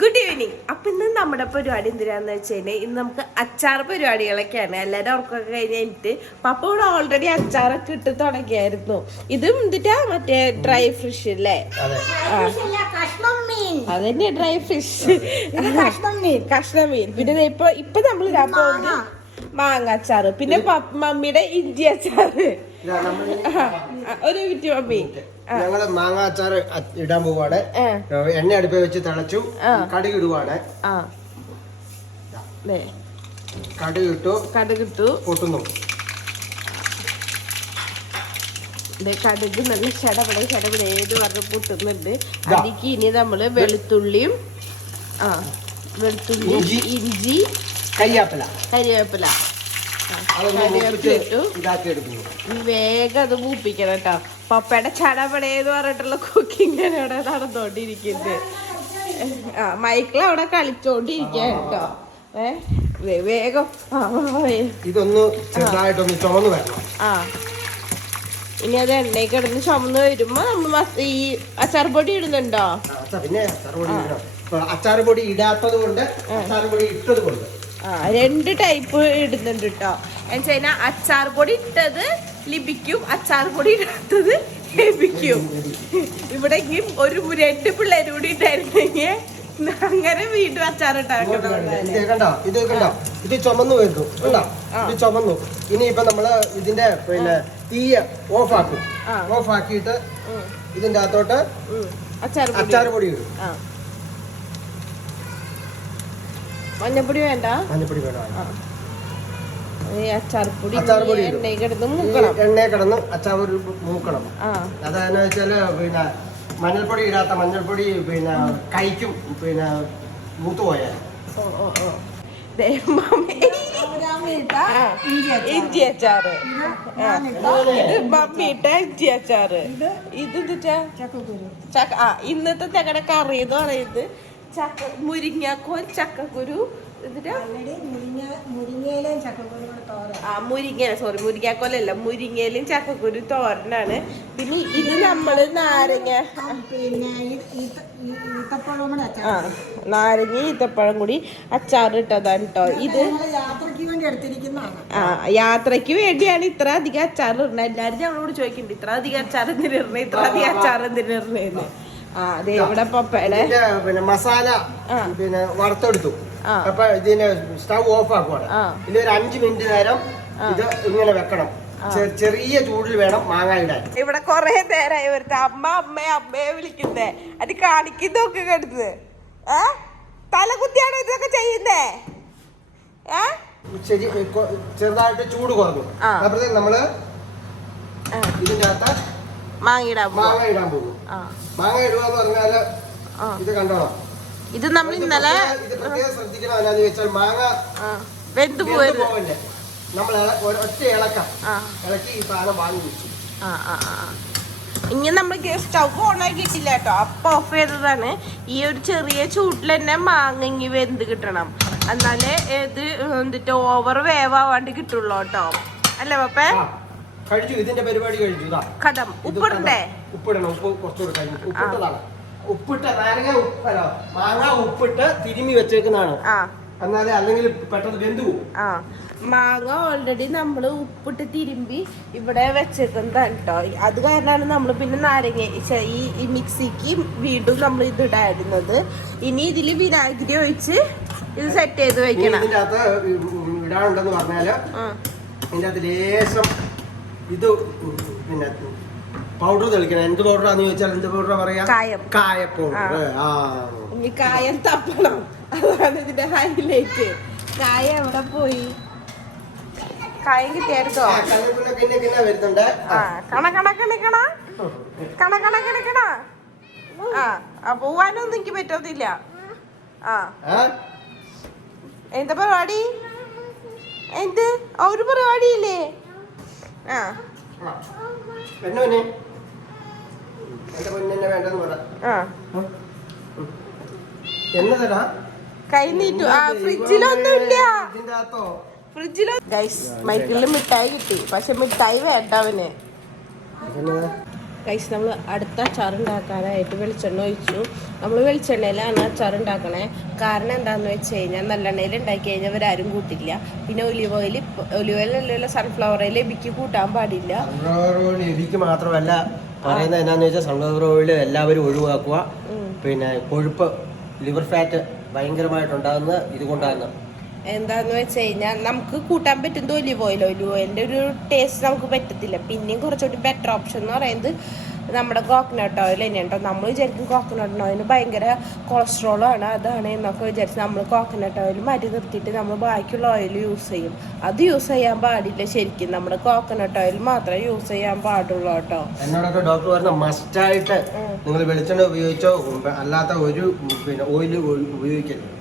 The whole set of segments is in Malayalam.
ഗുഡ് ഈവനിങ് അപ്പൊ ഇന്ന് നമ്മുടെ പരിപാടി എന്തിനാന്ന് വെച്ച് കഴിഞ്ഞാൽ ഇന്ന് നമുക്ക് അച്ചാർ പരിപാടികളൊക്കെയാണ്. എല്ലാവരും ഉറക്കൊക്കെ കഴിഞ്ഞിട്ട് പപ്പ ഇവിടെ ഓൾറെഡി അച്ചാറൊക്കെ ഇട്ട് തുടങ്ങിയായിരുന്നു. ഇതും എന്നിട്ടാ മറ്റേ ഡ്രൈ ഫിഷ് അല്ലേ അതെ. കഷ്ണം മീൻ. അതന്നെ ഡ്രൈ ഫിഷ് കഷ്ണം മീൻ. കഷ്ണം മീൻ. പിന്നെ ഇപ്പൊ ഇപ്പൊ നമ്മൾ പോകുന്നത് മാങ്ങ അച്ചാറ് പിന്നെ മമ്മിയുടെ ഇഞ്ചി അച്ചാറ് ഒരു മിനിറ്റ് മമ്മി. ഞങ്ങൾ മാങ്ങ അച്ചാറ് ഇടാൻ പോവാണ്. എണ്ണ അടുപ്പേ വെച്ച് തിളച്ചു. കടുക് ഇടുവാണ്. കടുക് ഇട്ടു. കടുക് ഇട്ടു. പൊട്ടുന്നു. കടുക് നല്ല ചടപട ചടപട ഏത് പറഞ്ഞ് പൊട്ടുന്നുണ്ട്. അതിക്ക് ഇനി നമ്മൾ വെളുത്തുള്ളിയും ആ വെളുത്തുള്ളി ഇഞ്ചി. കരിയാപ്പില കരിയാപ്പില. കരിവേപ്പില കരിവേപ്പില വേഗം അത് മൂപ്പിക്കണം കേട്ടോ. പപ്പയുടെ ചടപടേന്ന് പറഞ്ഞിട്ടുള്ള കുക്കിംഗ് ഇവിടെ നടന്നോണ്ടിരിക്കുന്നത് ആ മൈക്കിൾ അവിടെ കളിച്ചോണ്ടിരിക്കുക കേട്ടോ. ഏ വേഗം ഇതൊന്ന് ചെറുതായിട്ടൊന്ന് ചുമന്ന് വരണം. ആ. ഇനി അത് എണ്ണയിൽ കിടന്ന് ചുമന്ന് വരുമ്പോ നമ്മൾ ഈ അച്ചാർ പൊടി ഇടുന്നുണ്ടോ? പിന്നെ അച്ചാർ പൊടി ഇടാത്തത് കൊണ്ട് അച്ചാർ പൊടി ഇട്ടത് കൊണ്ട് രണ്ട് ടൈപ്പ് ഇടുന്നുണ്ട് കേട്ടോ എന്ന് വെച്ചാൽ അച്ചാർ പൊടി ഇട്ടത് ലിപിക്കും അച്ചാർ പൊടി ഇടാത്തത് ലഭിക്കും. ഇവിടെ ഒരു രണ്ട് പിള്ളേരും കൂടി ഉണ്ടായിരുന്നെങ്കിൽ അങ്ങനെ വീണ്ടും അച്ചാർ കണ്ടോ? ഇത് കണ്ടോ? ഇത് ചുമന്നു വരുന്നു. കണ്ടോ? ഇത് ചുമന്നു. ഇനി ഇപ്പൊ നമ്മൾ ഇതിന്റെ പിന്നെ തീ ഓഫ് ആക്കും ഓഫ് ആക്കിയിട്ട് ഇതിന്റെ അകത്തോട്ട് അച്ചാർ പൊടി ഇടും. മഞ്ഞപ്പൊടി വേണ്ട. മഞ്ഞപ്പൊടി വേണ്ട. അച്ചാർപ്പൊടി എണ്ണ കിടന്ന് മൂക്കണം. എണ്ണ കിടന്ന് അച്ചാർ മൂക്കണം. അതെന്നു വെച്ചാൽ പിന്നെ മഞ്ഞൾപ്പൊടി ഇടാത്ത മഞ്ഞൾപ്പൊടി പിന്നെ കഴിക്കും. പിന്നെ മൂത്തു പോയാൽ. ഇഞ്ചി അച്ചാറ്. ഇത് മമ്മിയിട്ട ഇഞ്ചി അച്ചാറ്. ഇത് എന്നിട്ടാ ഇന്നത്തെ ഞങ്ങളുടെ കറി എന്ന് പറയുന്നത് ചക്ക മുരിങ്ങാക്കോൽ ചക്കക്കുരു എന്നിട്ടാ ആ മുരിങ്ങ സോറി മുരിങ്ങാക്കോലല്ല മുരിങ്ങയിലും ചക്കക്കുരു തോരനാണ്. പിന്നെ ഇത് നമ്മൾ നാരങ്ങ പിന്നെ ആ നാരങ്ങ ഈത്തപ്പഴം കൂടി അച്ചാർ ഇട്ടതാണ് കേട്ടോ ഇത് ആ യാത്രയ്ക്ക് വേണ്ടിയാണ് ഇത്ര അധികം അച്ചാർ ഇടുന്നത്. എല്ലാവരും ഞങ്ങളോട് ചോദിക്കുന്നുണ്ട് ഇത്ര അധികം അച്ചാർ എന്തിനാ ഇത്ര അധികം അച്ചാർ ആ അതെ ഇവിടെ പപ്പയുടെ. പിന്നെ മസാല പിന്നെ വറുത്തെടുത്തു. അപ്പൊ ഇതിന് സ്റ്റവ് ഓഫ് ആക്കുവാണ്. ഇനി ഒരു അഞ്ചു മിനിറ്റ് നേരം ഇത് ഇങ്ങനെ വെക്കണം. ചെറിയ ചൂടിൽ വേണം മാങ്ങ ഇടാൻ. ഇവിടെ കൊറേ നേരമായി വരുത്ത അമ്മ അമ്മയെ അമ്മയെ വിളിക്കുന്നേ. അത് കാണിക്കുന്നൊക്കെ കെടുത്തത് ഏ? തലകുത്തിയാണോ ഇതൊക്കെ ചെയ്യുന്നേ? ഏ? ശരി ചെറുതായിട്ട് ചൂട് കുറഞ്ഞു. അപ്പോഴത്തേക്ക് നമ്മൾ ആ, ഇതിന്റെ അകത്ത് മാങ്ങിടാൻ പോവാ. മാങ്ങ ഇടാൻ പോകും മാങ്ങ ഇടുക എന്ന് പറഞ്ഞാൽ. ഇത് കണ്ടോ ഇത് നമ്മൾ ഇന്നലെ ശ്രദ്ധിക്കണം എന്നാന്ന് വെച്ചാൽ മാങ്ങ വെന്ത് പോയത്. നമ്മൾ ഒറ്റ ഇളക്കം. ഇളക്കി ഈ സാധനം വാങ്ങി വെച്ചു. ഇനി നമ്മൾ സ്റ്റവ് ഓൺ ആക്കിയിട്ടില്ല കേട്ടോ. അപ്പൊ ഓഫ് ചെയ്തതാണ്. ഈ ഒരു ചെറിയ ചൂട്ടിൽ തന്നെ മാങ്ങങ്ങി വെന്ത് കിട്ടണം. എന്നാലേ ഇത് എന്നിട്ട് ഓവർ വേവാവാണ്ട് കിട്ടുള്ളൂ കേട്ടോ. അല്ലേ പപ്പേ? കഴിച്ചു ഇതിന്റെ പരിപാടി കഴിച്ചു. ഇതാ. കഥം ഉപ്പിടണ്ടേ? ഉപ്പിടണം. ഉപ്പ് കുറച്ചുകൂടെ കഴിഞ്ഞു. ഉപ്പിട്ടതാണ്. ഉപ്പിട്ട നാരങ്ങ ഉപ്പ് മാങ്ങ ഉപ്പിട്ട് തിരുമ്മി വെച്ചേക്കുന്നതാണ്. എന്നാലേ അല്ലെങ്കിൽ പെട്ടെന്ന് വെന്തു പോകും. മാങ്ങ ഓൾറെഡി നമ്മൾ ഉപ്പിട്ട് തിരുമ്പി ഇവിടെ വെച്ചേക്കുന്നതാണ് കേട്ടോ അത് കാരണമാണ് നമ്മൾ പിന്നെ നാരങ്ങ ഈ മിക്സിക്ക് വീണ്ടും നമ്മൾ ഇത് ഇടായിരുന്നത് ഇനി ഇതിൽ വിനാഗിരി ഒഴിച്ച് ഇത് സെറ്റ് ചെയ്ത് വെക്കണം. ഇതിന്റെ അകത്ത് ഇടാനുണ്ടെന്ന് പറഞ്ഞാൽ ഇതിന്റെ അകത്ത് ലേശം ഇത് പിന്നെ പൗഡർ തെളിക്കണം. എന്ത് പൗഡറാന്ന് ചോദിച്ചാൽ എന്ത് പൗഡർ പറയാ? കായം. കായ പൗഡർ ആ. കായം തപ്പണം. അതാണ് ഇതിന്റെ ഹൈലൈറ്റ് കായ എവിടെ പോയി? കണ കണ കണ ആ എനിക്ക് പറ്റത്തില്ല. ആ. എന്താ പരിപാടി? എന്ത്? ഒരു പരിപാടിയില്ലേ? ആ. പെണ്ണ് എന്റെ വേണ്ടെന്ന് പറ. ആ. എന്നതടാ? കൈ നീട്ടു. ആ ഫ്രിഡ്ജിലൊന്നുമില്ല ഫ്രിഡ്ജിലോ ഗൈസ് മൈക്കിളിൽ മിഠായി കിട്ടി. പക്ഷെ മിഠായി വേണ്ട അവന്. കഴിച്ച് നമ്മൾ അടുത്ത അച്ചാർ ഉണ്ടാക്കാനായിട്ട് വെളിച്ചെണ്ണ ഒഴിച്ചു. നമ്മൾ വെളിച്ചെണ്ണയിലാണ് അച്ചാർ ഉണ്ടാക്കണേ കാരണം എന്താണെന്ന് വെച്ച് കഴിഞ്ഞാൽ നല്ലെണ്ണയിൽ ഉണ്ടാക്കി കഴിഞ്ഞാൽ അവരാരും കൂട്ടില്ല. പിന്നെ ഒലിവ് ഓയിൽ ഒലിവ് ഓയിലല്ലല്ലോ സൺഫ്ലവർ ഓയിൽ എബിക്ക് കൂട്ടാൻ പാടില്ല. ഓയിൽ മാത്രമല്ല പറയുന്നത് എന്താണെന്ന് വെച്ചാൽ സൺഫ്ലവർ ഓയിൽ എല്ലാവരും ഒഴിവാക്കുക. പിന്നെ കൊഴുപ്പ് ലിവർ ഫാറ്റ് ഭയങ്കരമായിട്ടുണ്ടാകുന്നത് ഇതുകൊണ്ടാണ്. എന്താന്ന് വെച്ച് കഴിഞ്ഞാൽ നമുക്ക് കൂട്ടാൻ പറ്റുന്ന ഒലിവ് ഓയിൽ ഒലിവ് ഓയിലിന്റെ ഒരു ടേസ്റ്റ് നമുക്ക് പറ്റത്തില്ല. പിന്നെയും കുറച്ചുകൂടി ബെറ്റർ ഓപ്ഷൻ എന്ന് പറയുന്നത് നമ്മുടെ കോക്കനട്ട് ഓയിൽ തന്നെയാണ് കേട്ടോ നമ്മൾ വിചാരിക്കും കോക്കനട്ട് ഓയിലിന് ഭയങ്കര കൊളസ്ട്രോളാണ് അതാണ് എന്നൊക്കെ വിചാരിച്ച് നമ്മൾ കോക്കനട്ട് ഓയിൽ മാറ്റി നിർത്തിയിട്ട് നമ്മൾ ബാക്കിയുള്ള ഓയിൽ യൂസ് ചെയ്യും. അത് യൂസ് ചെയ്യാൻ പാടില്ല ശരിക്കും. നമ്മുടെ കോക്കനട്ട് ഓയിൽ മാത്രമേ യൂസ് ചെയ്യാൻ പാടുള്ളൂ കേട്ടോ എന്നോടൊക്കെ ഡോക്ടർ പറഞ്ഞ മസ്റ്റായിട്ട് നിങ്ങൾ വെളിച്ചെണ്ണ ഉപയോഗിച്ചോ അല്ലാത്ത ഒരു പിന്നെ ഓയിൽ ഉപയോഗിക്കരുത്.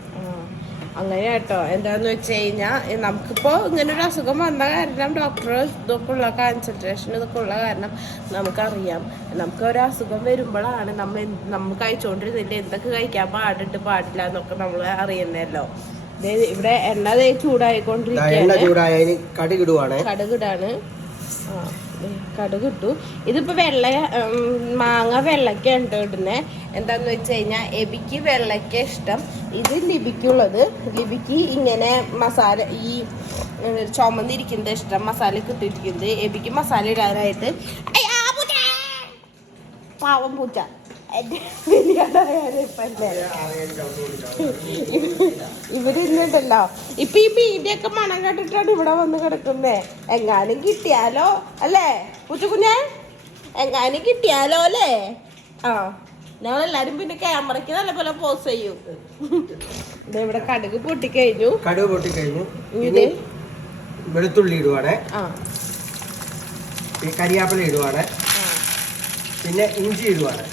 അങ്ങനെ കേട്ടോ എന്താന്ന് വെച്ച് കഴിഞ്ഞാൽ നമുക്കിപ്പോൾ ഇങ്ങനെ ഒരു അസുഖം വന്ന കാരണം ഡോക്ടർ ഇതൊക്കെ ഉള്ള കോൺസെൻട്രേഷൻ ഇതൊക്കെ ഉള്ള കാരണം നമുക്കറിയാം. നമുക്ക് ഒരു അസുഖം വരുമ്പോഴാണ് നമ്മൾ നമ്മൾ കഴിച്ചുകൊണ്ടിരുന്നില്ല എന്തൊക്കെ കഴിക്കാൻ പാടുണ്ട് പാടില്ല എന്നൊക്കെ നമ്മൾ അറിയുന്നല്ലോ ഇവിടെ എണ്ണ ചൂടായിക്കൊണ്ടിരിക്കുകയാണ്. കടുകിടുവാണ്. കടുകിടാണ്. ആ. കടുക് ഇട്ടു ഇതിപ്പോ വെള്ള മാങ്ങ വെള്ളക്ക ഉണ്ട് ഇടുന്നത് എന്താന്ന് വെച്ച് കഴിഞ്ഞാൽ എബിക്ക് വെള്ളക്ക ഇഷ്ടം. ഇത് ലിബിക്കുള്ളത്. ലിബിക്ക് ഇങ്ങനെ മസാല ഈ ചുമന്നിരിക്കുന്നത് ഇഷ്ടം. മസാല കിട്ടിയിരിക്കുന്നത് എബിക്ക് മസാല ഇടാനായിട്ട്! പാവം പൂച്ച. എന്റെ ബിരിയാണി ഇപ്പല്ലേ ഇവർ ഇന്നുണ്ടല്ലോ ഇപ്പൊ ഈ മീന്റെയൊക്കെ മണം കണ്ടിട്ടാണ് ഇവിടെ വന്ന് കിടക്കുന്നേ. എങ്ങാനും കിട്ടിയാലോ? അല്ലേ? പൂച്ചക്കുഞ്ഞെ എങ്ങാനും കിട്ടിയാലോ അല്ലേ? ആ ഞങ്ങളെല്ലാരും പിന്നെ ക്യാമറയ്ക്ക് നല്ലപോലെ പോസ് ചെയ്യും. ഇവിടെ കടുക് പൊട്ടിക്കഴിഞ്ഞു. കടുക് പൊട്ടിക്കഴിഞ്ഞു. ഇത് ഇനി വെളുത്തുള്ളി ഇടുവാണ്. ആ. ഇടുവാണേ. പിന്നെ ഇഞ്ചി ഇടുവാണ്.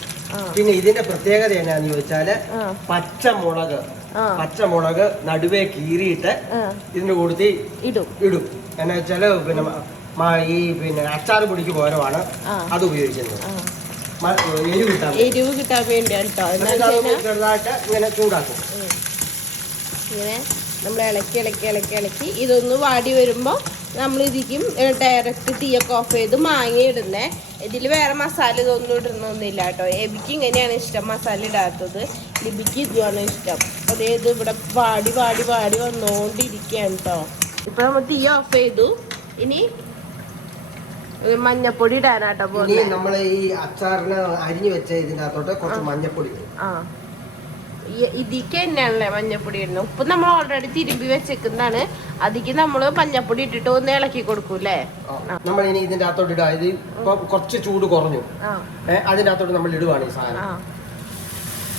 പിന്നെ ഇതിന്റെ പ്രത്യേകത എന്നാന്ന് ചോദിച്ചാൽ പച്ചമുളക് പച്ചമുളക് നടുവേ കീറിയിട്ട് ഇതിന്റെ കൂട്ടത്തിൽ ഇടും. ഇടും. എന്നാ വെച്ചാൽ പിന്നെ ഈ പിന്നെ അച്ചാർ പൊടിക്ക് പകരമാണ് ആ. അത് ഉപയോഗിക്കുന്നത്. എരിവ് കിട്ടാൻ വേണ്ടി. എരിവ് കിട്ടാൻ വേണ്ടിയാണ് കേട്ടോ ചെറുതായിട്ട് ഇങ്ങനെ ചൂടാക്കും. ഇങ്ങനെ നമ്മൾ ഇളക്കി ഇളക്കി ഇളക്കി ഇളക്കി ഇതൊന്ന് വാടി വരുമ്പോൾ നമ്മൾ ഇതിക്കും ഡയറക്റ്റ് തീയൊക്കെ ഓഫ് ചെയ്ത് മാങ്ങ ഇടുന്നേ. ഇതിൽ വേറെ മസാല ഇതൊന്നും ഇടുന്നൊന്നുമില്ല കേട്ടോ. എബിക്ക് ഇങ്ങനെയാണ് ഇഷ്ടം മസാല ഇടാത്തത്. ലിബിക്ക് ഇതുമാണ് ഇഷ്ടം. അപ്പോൾ ഇത് ഇവിടെ വാടി വാടി വാടി വന്നുകൊണ്ടിരിക്കുകയാണ് കേട്ടോ. ഇപ്പൊ നമ്മൾ തീ ഓഫ് ചെയ്തു. ഇനി മഞ്ഞപ്പൊടി ഇടാനാട്ടോ നമ്മൾ ഈ അച്ചാറിന് അരിഞ്ഞു വെച്ച ഇതിനകത്തോട്ട് അകത്തോട്ട് കുറച്ച് മഞ്ഞപ്പൊടി ആ. ഇതിക്ക് തന്നെയാണല്ലേ മഞ്ഞപ്പൊടി ഇടുന്നത് ഉപ്പ് നമ്മൾ ഓൾറെഡി തിരുമ്പി വെച്ചേക്കുന്നതാണ്. അതിക്ക് നമ്മൾ മഞ്ഞപ്പൊടി ഇട്ടിട്ട് ഒന്ന് ഇളക്കി കൊടുക്കൂലേ നമ്മൾ ഇനി ഇതിന്റെ അകത്തോട്ട് ഇടുക ഇത് ഇപ്പൊ കുറച്ച് ചൂട് കുറഞ്ഞു. അതിന്റെ അകത്തോട്ട് നമ്മൾ ഇടുവാണ് ഈ സാധനം.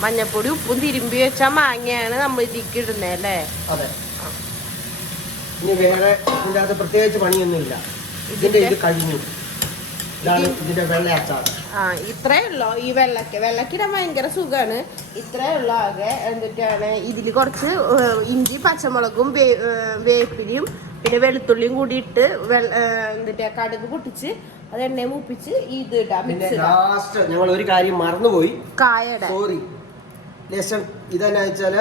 മഞ്ഞപ്പൊടി ഉപ്പും തിരുമ്പി വെച്ച മാങ്ങയാണ് നമ്മൾ ഇതിക്ക് ഇടുന്നത് അല്ലേ? അതെ. ഇനി വേറെ ഇതിന്റെ അകത്ത് പ്രത്യേകിച്ച് പണിയൊന്നുമില്ല. ഇതിന്റെ ഇത് കഴിഞ്ഞു. ഇതിന്റെ ആ ഇത്രേ ഉള്ളോ. ഈ വെള്ളക്ക. വെള്ളക്കിടാൻ ഭയങ്കര സുഖമാണ് ഇത്രേ ഉള്ളോ. ആകെ എന്തൊക്കെയാണ്? ഇതിൽ കുറച്ച് ഇഞ്ചി പച്ചമുളകും വേപ്പിലയും പിന്നെ വെളുത്തുള്ളിയും കൂടി ഇട്ട് എന്തൊക്കെയാ കടുക് പൊട്ടിച്ച് അത് എണ്ണയെ മൂപ്പിച്ച് ഇത് ഇടാം ലാസ്റ്റ് ഞങ്ങൾ ഒരു കാര്യം മറന്നുപോയി. കായട സോറി ലേശം ഇതെന്നാ വെച്ചാൽ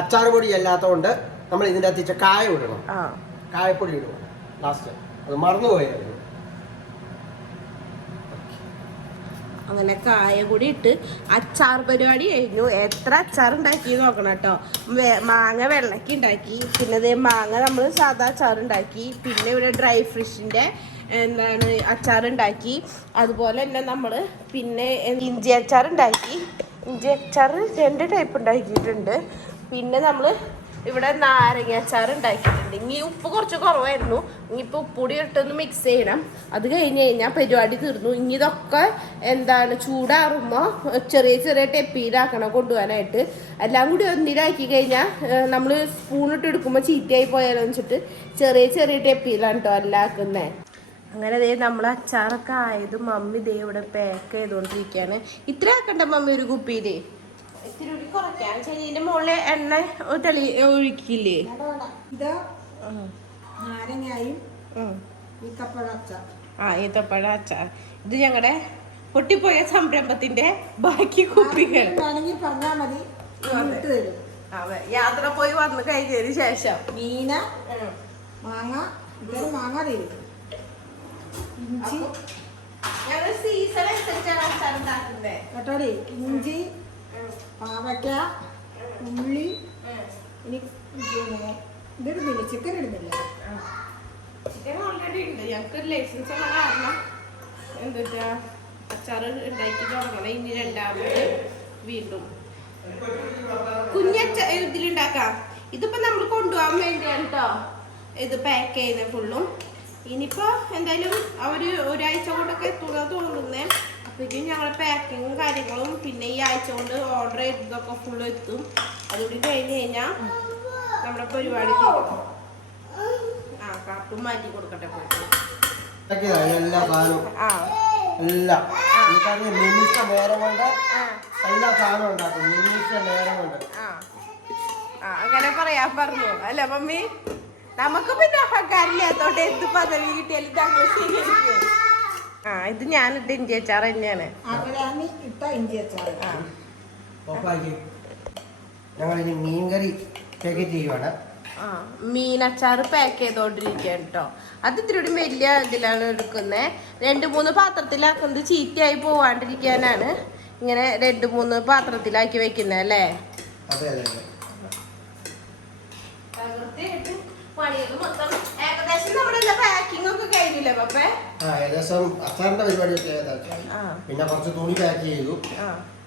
അച്ചാർ പൊടി അല്ലാത്തതുകൊണ്ട് നമ്മൾ ഇതിന്റെ അകത്ത് കായ ഇടണം. കായപ്പൊടി ഇടണം ലാസ്റ്റ് അത് മറന്നുപോയായിരുന്നു. അങ്ങനെ കായ കൂടി ഇട്ട് അച്ചാർ പരിപാടി കഴിഞ്ഞു. എത്ര അച്ചാർ ഉണ്ടാക്കി നോക്കണം കേട്ടോ. മാങ്ങ വെള്ളക്കി ഉണ്ടാക്കി. പിന്നെ ദേ മാങ്ങ നമ്മൾ സാധാ അച്ചാർ ഉണ്ടാക്കി. പിന്നെ ഇവിടെ ഡ്രൈ ഫിഷിന്റെ എന്താണ് അച്ചാർ ഉണ്ടാക്കി. അതുപോലെ തന്നെ നമ്മൾ പിന്നെ ഇഞ്ചി അച്ചാർ ഉണ്ടാക്കി. ഇഞ്ചി അച്ചാർ രണ്ട് ടൈപ്പ് ഉണ്ടാക്കിയിട്ടുണ്ട്. പിന്നെ നമ്മൾ ഇവിടെ നാരങ്ങ അച്ചാർ ഉണ്ടാക്കിയിട്ടുണ്ട്. ഇനി ഉപ്പ് കുറച്ച് കുറവായിരുന്നു. ഇനിയിപ്പോൾ ഉപ്പുപൊടി ഇട്ടൊന്ന് മിക്സ് ചെയ്യണം. അത് കഴിഞ്ഞ് കഴിഞ്ഞാൽ പരിപാടി തീർന്നു. ഇനി ഇതൊക്കെ എന്താണ് ചൂടാറുമ്പോൾ ചെറിയ ചെറിയ ടെപ്പിയിലാക്കണം കൊണ്ടുപോകാനായിട്ട്. എല്ലാം കൂടി ഒന്നിലാക്കി കഴിഞ്ഞാൽ നമ്മൾ സ്പൂണിട്ട് എടുക്കുമ്പോൾ ചീത്തയായി പോയാലോ വെച്ചിട്ട് ചെറിയ ചെറിയ ടെപ്പിയിലാണ് കേട്ടോ എല്ലാം ആക്കുന്നത് അങ്ങനെ ദേ നമ്മൾ അച്ചാറൊക്കെ ആയത് മമ്മി ദേ ഇവിടെ പാക്ക് ചെയ്തുകൊണ്ടിരിക്കുകയാണ് ഇത്ര ആക്കണ്ട മമ്മി ഒരു കുപ്പിയിൽ ഇത്തിരി കൂടി കുറയ്ക്കാൻ ചെടിയുടെ മുകളിൽ എണ്ണ തെളി ഒഴിക്കില്ലേ? ഇത് നാരങ്ങായും ഉം. ആ ഈത്തപ്പഴ അച്ചാർ. ഇത് ഞങ്ങളുടെ പൊട്ടിപ്പോയ സംരംഭത്തിന്റെ ബാക്കി കുപ്പികൾ. പറഞ്ഞാൽ മതി. യാത്ര പോയി വന്ന് കഴിഞ്ഞതിന് ശേഷം. മീന മാങ്ങ ഇതൊരു മാങ്ങ തരും ഇഞ്ചി. ഞങ്ങൾ സീസൺ അനുസരിച്ചാണ് അച്ചാർ ഉണ്ടാക്കുന്നത് കേട്ടോടി? ഇഞ്ചി പാവയ്ക്ക ഉള്ളി ഇനി ഇതിടുന്നില്ല ചിക്കൻ ഇടുന്നില്ല? ചിക്കൻ ഇതിലുണ്ടാക്കാം. ഇതിപ്പോ നമ്മൾ കൊണ്ടുപോകാൻ വേണ്ടിയാണ് കേട്ടോ ഇത് പാക്ക് ചെയ്യുന്ന ഫുള്ളും ഇനിയിപ്പോ എന്തായാലും അവർ ഒരാഴ്ച കൊണ്ടൊക്കെ തുറ തോന്നുന്നേ. അപ്പോഴേക്കും ഞങ്ങൾ പാക്കിങ്ങും കാര്യങ്ങളും പിന്നെ ഈ ആഴ്ച കൊണ്ട് ഓർഡർ ചെയ്തതൊക്കെ ഫുൾ എത്തും. അതുകൂടി കഴിഞ്ഞ് കഴിഞ്ഞാൽ നമ്മുടെ പരിപാടി തീരും. ആ കാട്ടും മാറ്റി കൊടുക്കട്ടെ പോയിട്ട് ഉണ്ടാക്കിയതാ എല്ലാ സാധനവും. ആ. എല്ലാം. എനിക്കറിയാം നിമിഷ നേരം കൊണ്ട് ആ. എല്ലാ സാധനവും ഉണ്ടാക്കും. നിമിഷ നേരം കൊണ്ട്. ആ. ആ അങ്ങനെ പറയാൻ പറഞ്ഞു. അല്ല മമ്മി? നമുക്ക് പിന്നെ അഹങ്കാരില്ലാത്തോണ്ട് എന്ത് പദവി കിട്ടിയാലും താങ്കൾ സ്വീകരിക്കും ആ ഇത് ഞാനിട്ട് ഇഞ്ചി അച്ചാർ തന്നെയാണ്. അവിടെയാണ് ഇട്ട ഇഞ്ചി മീനച്ചാറ് മീൻകറി പാക്കറ്റ് ചെയ്യുവാണ്. ആ മീനച്ചാർ പാക്ക് ചെയ്തോണ്ടിരിക്കാണ് കേട്ടോ അത് ഇത്തിരി വലിയ ഇതിലാണ് എടുക്കുന്നത് രണ്ട് മൂന്ന് പാത്രത്തിലാക്കുന്നത് ചീത്തയായി പോവാണ്ടിരിക്കാനാണ്. ഇങ്ങനെ രണ്ട് മൂന്ന് പാത്രത്തിലാക്കി വെക്കുന്നത് അല്ലേ? അതെ അതെ അതെ. പണികൾ മൊത്തം ഏകദേശം നമ്മുടെ പാക്കിംഗ് ഒക്കെ കഴിഞ്ഞില്ലേ പപ്പേ? ആ ഏകദേശം അച്ചാറിന്റെ പരിപാടിയൊക്കെ പിന്നെ കുറച്ച് തുണി പാക്ക് ചെയ്തു.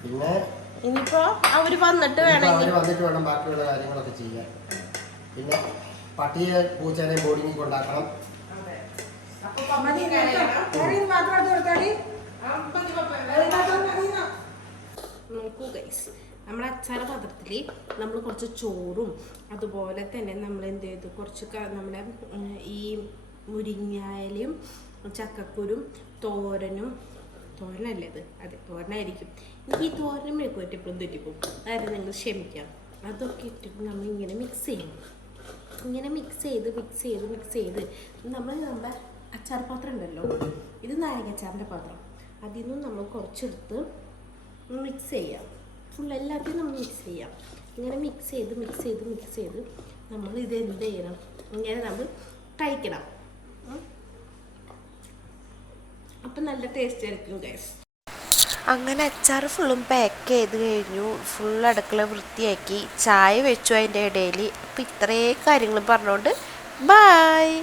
പിന്നെ ഇനിയിപ്പോ അവർ വന്നിട്ട് വേണം അവർ വന്നിട്ട് വേണം ബാക്കിയുള്ള കാര്യങ്ങളൊക്കെ ചെയ്യാൻ. പിന്നെ പട്ടിയെ പൂച്ചേനെ ബോർഡിങ്ങിൽ കൊണ്ടാക്കണം? നോക്കൂ ഗൈസ് നമ്മുടെ അച്ചാർ പാത്രത്തിൽ നമ്മൾ കുറച്ച് ചോറും അതുപോലെ തന്നെ നമ്മൾ എന്ത് ചെയ്തു? കുറച്ച് നമ്മുടെ ഈ മുരിങ്ങായാലും ചക്കക്കുരും തോരനും തോരനല്ലേ ഇത്? അതെ തോരനായിരിക്കും. എനിക്ക് ഈ തോരനും മെഴുക്കുവറ്റി എപ്പോഴും തെറ്റിപ്പോ അതായത് നിങ്ങൾ ക്ഷമിക്കാം അതൊക്കെ ഇട്ടിട്ട് നമ്മൾ ഇങ്ങനെ മിക്സ് ചെയ്യണം. ഇങ്ങനെ മിക്സ് ചെയ്ത് മിക്സ് ചെയ്ത് മിക്സ് ചെയ്ത് നമ്മൾ നമ്മുടെ അച്ചാർ പാത്രം ഉണ്ടല്ലോ? ഇത് നാരങ്ങ അച്ചാറിന്റെ പാത്രം. അതിൽ നിന്ന് നമ്മൾ കുറച്ചെടുത്ത് മിക്സ് ചെയ്യാം. ഫുൾ എല്ലാത്തിനും നമ്മൾ മിക്സ് ചെയ്യാം. ഇങ്ങനെ മിക്സ് ചെയ്ത് മിക്സ് ചെയ്ത് മിക്സ് ചെയ്ത് നമ്മൾ ഇത് എന്ത് ചെയ്യണം? ഇങ്ങനെ നമ്മൾ കഴിക്കണം അപ്പം നല്ല ടേസ്റ്റ് ആയിരിക്കും ഗൈസ് അങ്ങനെ അച്ചാർ ഫുള്ളും പാക്ക് ചെയ്ത് കഴിഞ്ഞു. ഫുൾ അടുക്കള വൃത്തിയാക്കി. ചായ വെച്ചു അതിന്റെ ഇടയിൽ അപ്പം ഇത്രയും കാര്യങ്ങൾ പറഞ്ഞുകൊണ്ട് ബായ്